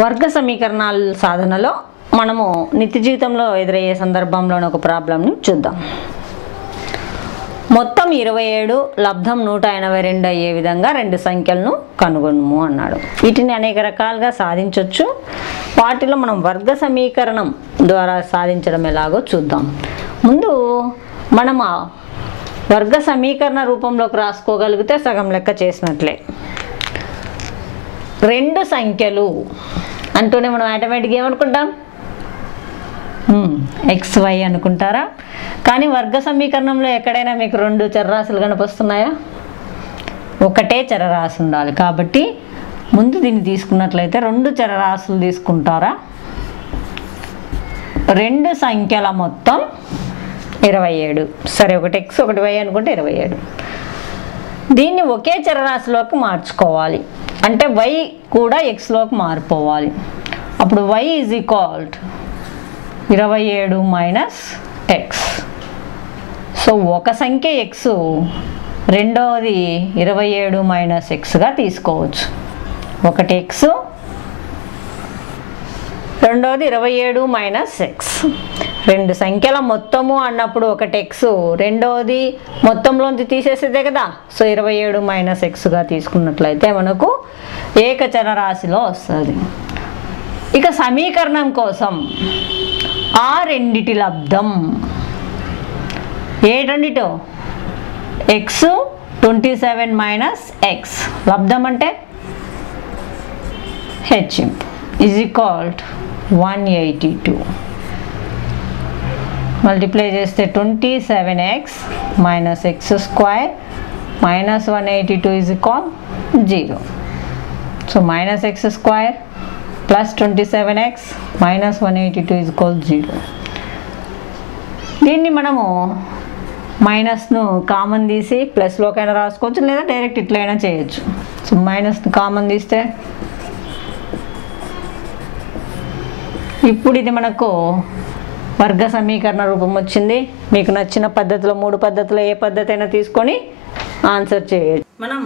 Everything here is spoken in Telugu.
వర్గ సమీకరణాల సాధనలో మనము నిత్య జీవితంలో ఎదురయ్యే సందర్భంలోని ఒక ప్రాబ్లంని చూద్దాం. మొత్తం 27 లబ్ధం 182 అయ్యే విధంగా రెండు సంఖ్యలను కనుగొనుము అన్నాడు. వీటిని అనేక రకాలుగా సాధించవచ్చు. వాటిలో మనం వర్గ సమీకరణం ద్వారా సాధించడం ఎలాగో చూద్దాం. ముందు మనం వర్గ సమీకరణ రూపంలోకి రాసుకోగలిగితే సగం లెక్క చేసినట్లే. రెండు సంఖ్యలు అంటూనే మనం ఆటోమేటిక్గా ఏమనుకుంటాం, XY అనుకుంటారా? కానీ వర్గ సమీకరణంలో ఎక్కడైనా మీకు రెండు చరరాశులు కనిపిస్తున్నాయా? ఒకటే చరరాశి ఉండాలి. కాబట్టి ముందు దీన్ని తీసుకున్నట్లయితే రెండు చరరాశులు తీసుకుంటారా? రెండు సంఖ్యల మొత్తం 27. సరే, ఒకటి X ఒకటి Y అనుకుంటే 27. దీన్ని ఒకే చరరాశిలోకి మార్చుకోవాలి. అంటే Y కూడా Xలోకి మారిపోవాలి. అప్పుడు Y is equal 27 minus X. So ఒక సంఖ్య X, రెండవది 27 మైనస్ Xగా తీసుకోవచ్చు. ఒకటి X, రెండవది 27 మైనస్ X. రెండు సంఖ్యల మొత్తము అన్నప్పుడు ఒకటి X, రెండవది మొత్తంలోంచి తీసేసేదే కదా. సో 27 మైనస్ Xగా తీసుకున్నట్లయితే మనకు ఏకచర రాశిలో వస్తుంది. ఇక సమీకరణం కోసం ఆ రెండిటి లబ్ధం ఏంటండిటో X 27 మైనస్ X లబ్ధం అంటే H ఈజ్ ఈక్వల్ 182. మల్టిప్లై చేస్తే 27x minus X square minus 182 is equal 0. So minus X square plus 27x minus 182 is equal 0. దీన్ని మనము మైనస్ను కామన్ తీసి ప్లస్లోకైనా రాసుకోవచ్చు, లేదా డైరెక్ట్ ఇట్లయినా చేయొచ్చు. సో మైనస్ను కామన్ తీస్తే ఇప్పుడు ఇది మనకు వర్గ సమీకరణ రూపం వచ్చింది. మీకు నచ్చిన పద్ధతిలో 3 పద్ధతిలో ఏ పద్ధతి అయినా తీసుకొని ఆన్సర్ చేయొచ్చు. మనం